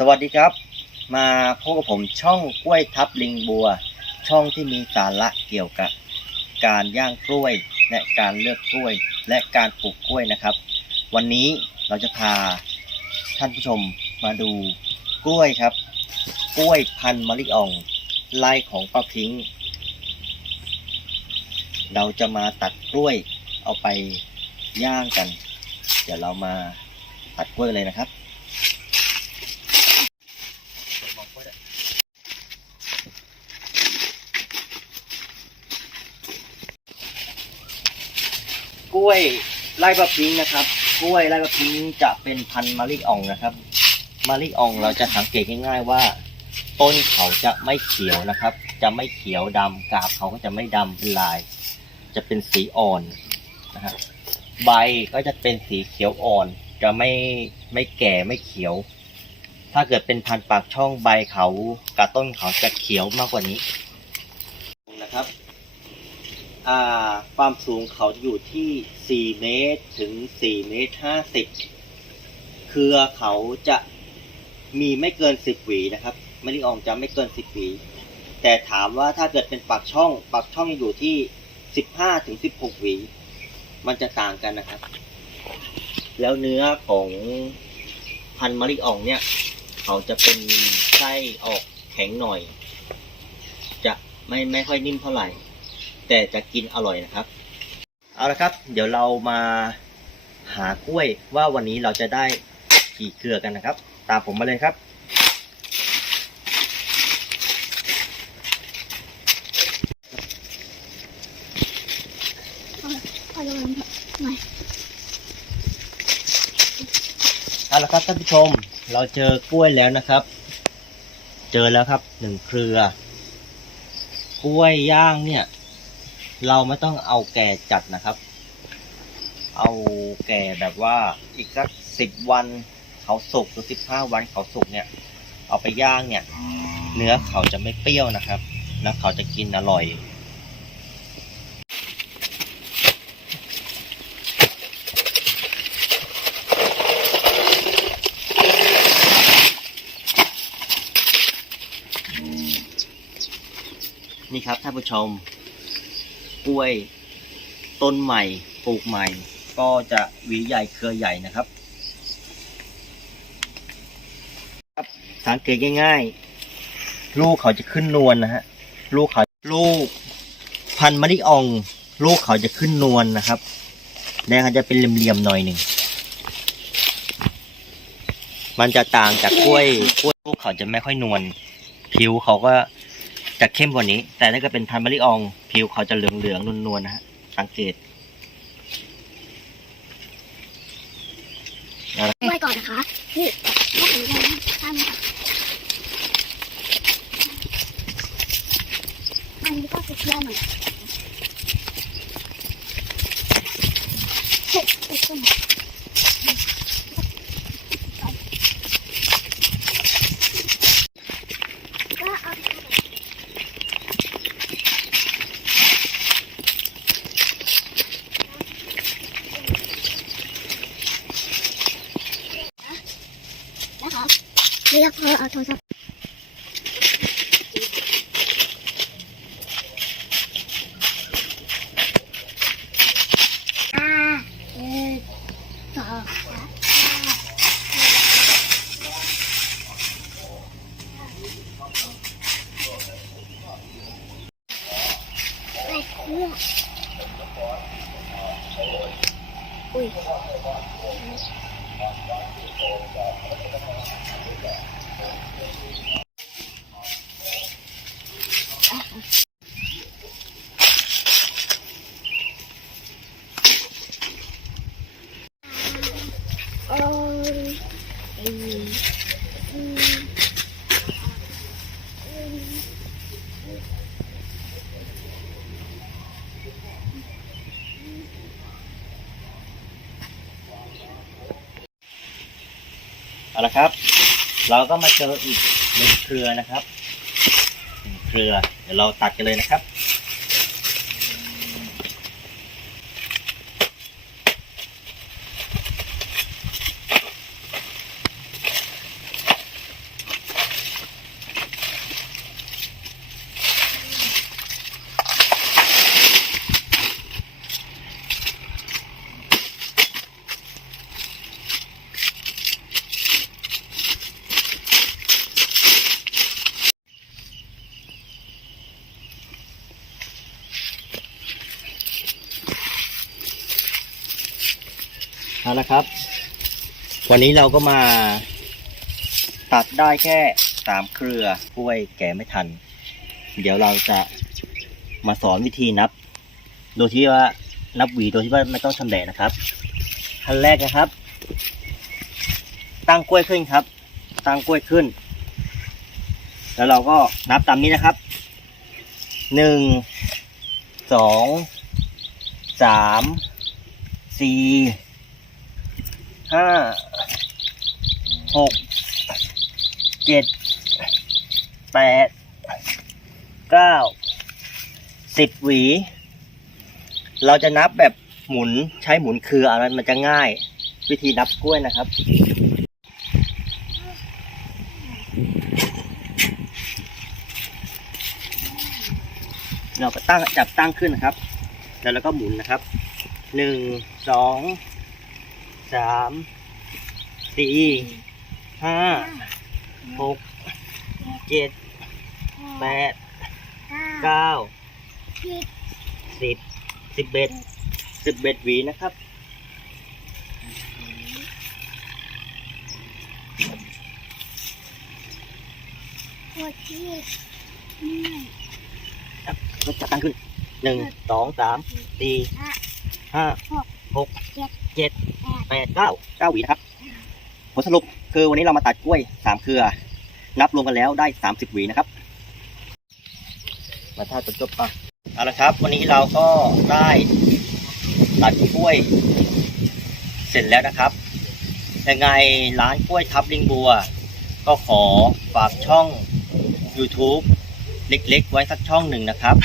สวัสดีครับ มาพบกับผมช่องกล้วยทับลิงบัว ช่องที่มีสาระเกี่ยวกับ การย่างกล้วยและการเลือกกล้วย และการปลูกกล้วยนะครับ วันนี้เราจะพาท่านผู้ชมมาดูกล้วยครับ กล้วยพันธุ์มะลิอ่องไล่ของป้าพิงเราจะมาตัดกล้วยเอาไปย่างกัน เดี๋ยวเรามาตัดกล้วยเลยนะครับ ล้วยไร่ประพิงนะครับ กล้วยไร่ประพิงจะเป็นพันธุ์มะลิอ่องนะครับมะลิอ่องเราจะสังเกตง่ายๆว่า ต้นเขาจะไม่เขียวนะครับ จะไม่เขียวดำกาบเขาก็จะไม่ดำเป็นลาย จะเป็นสีอ่อนนะครับใบก็จะเป็นสีเขียวอ่อน จะไม่ไม่แก่ไม่เขียว ถ้าเกิดเป็นพันธุ์ปากช่องใบเขากับต้นเขาจะเขียวมากกว่านี้ ความสูงเขาจะอยู่ที่ 4 เมตรถึง 4 เมตร 50 เครือเขาจะมีไม่เกิน 10 หวีนะครับมะลิอองจะไม่เกิน 10 หวี แต่ถามว่าถ้าเกิดเป็นปากช่อง ปากช่องอยู่ที่ 15ถึง16 หวี มันจะต่างกันนะครับ แล้วเนื้อของพันมะลิอ่องเนี่ย เขาจะเป็นไส้ออกแข็งหน่อย จะไม่ไม่ค่อยนิ่มเท่าไหร่ แต่จะกินอร่อยนะครับ เอาละครับ เดี๋ยวเรามาหากล้วยว่าวันนี้เราจะได้กี่เครือกันนะครับ ตามผมมาเลยครับ เอาลงมาหน่อยเอาละครับท่านผู้ชมเราเจอกล้วยแล้วนะครับ เจอแล้วครับหนึ่งเครือ กล้วยย่างเนี่ย เราไม่ต้องเอาแก่จัดนะครับ เอาแก่แบบว่าอีกสักสิบวันเขาสุกหรือสิบห้าวันเขาสุกเนี่ย เอาไปย่างเนี่ย เนื้อเขาจะไม่เปรี้ยวนะครับ แล้วเขาจะกินอร่อยนี่ครับท่านผู้ชม กล้วยต้นใหม่ปลูกใหม่ ก็จะหวีใหญ่เครือใหญ่นะครับครับสังเกตง่ายๆ ลูกเขาจะขึ้นนวลนะฮะลูกเขาลูกพันมะลิออง ลูกเขาจะขึ้นนวลนะครับแล้วเขาจะเป็นเหลี่ยมๆหน่อยหนึ่งมันจะต่างจากกล้วยกล้วยลูกเขาจะไม่ค่อยนวลผิวเขาก็ จะเข้มกว่านี้ แต่ถ้าเกิดเป็นพันธุ์มะลิอ่องผิวเขาจะเหลืองๆนวลๆนะฮะสังเกตไว้ก่อนนะคะนี่ถ้าถือได้นะตามค่ะอันนี้ก็คือเที่ยวหน่อยเฮ้ยเฮ้ยเฮ้ยก็เอาไปนะคะ เรียกเธอเอาโท เอาละครับ เราก็มาเจออีกหนึ่งเครือนะครับหนึ่งเครือ เดี๋ยวเราตัดกันเลยนะครับ เอาละครับ วันนี้เราก็มา ตัดได้แค่สามเครือกล้วยแก่ไม่ทัน เดี๋ยวเราจะมาสอนวิธีนับ โดยที่ว่านับหวีโดยที่ว่าไม่ต้องชำแหละนะครับขั้นแรกนะครับ ตั้งกล้วยขึ้นครับ ตั้งกล้วยขึ้น แล้วเราก็นับตามนี้นะครับหนึ่งสองสามสี่ ห้าหกเจ็ดแปดเก้าสิบหวี เราจะนับแบบหมุนใช้หมุนคืออะไรมันจะง่าย วิธีนับกล้วยนะครับเราก็ตั้งจับตั้งขึ้นนะครับ แล้วเราก็หมุนนะครับหนึ่งสอง สามสี่ห้าหกเจ็ดแปดเก้าสิบสิบเอ็ดสิบเอ็ดหวีนะครับหัวที่นี่จับตั้งขึ้นหนึ่งสองสามสี่ห้าหกเจ็ด แปดเก้าเก้าหวีนะครับ ผลสรุปคือวันนี้เรามาตัดกล้วยสามเครือ นับรวมกันแล้วได้สามสิบหวีนะครับ มาถ้าจบจบๆป่ะเอาละครับ วันนี้เราก็ได้ตัดกล้วย เสร็จแล้วนะครับ ยังไงร้านกล้วยทับลิงบัว ก็ขอฝากช่อง YouTube เล็กๆ ไว้สักช่องหนึ่งนะครับ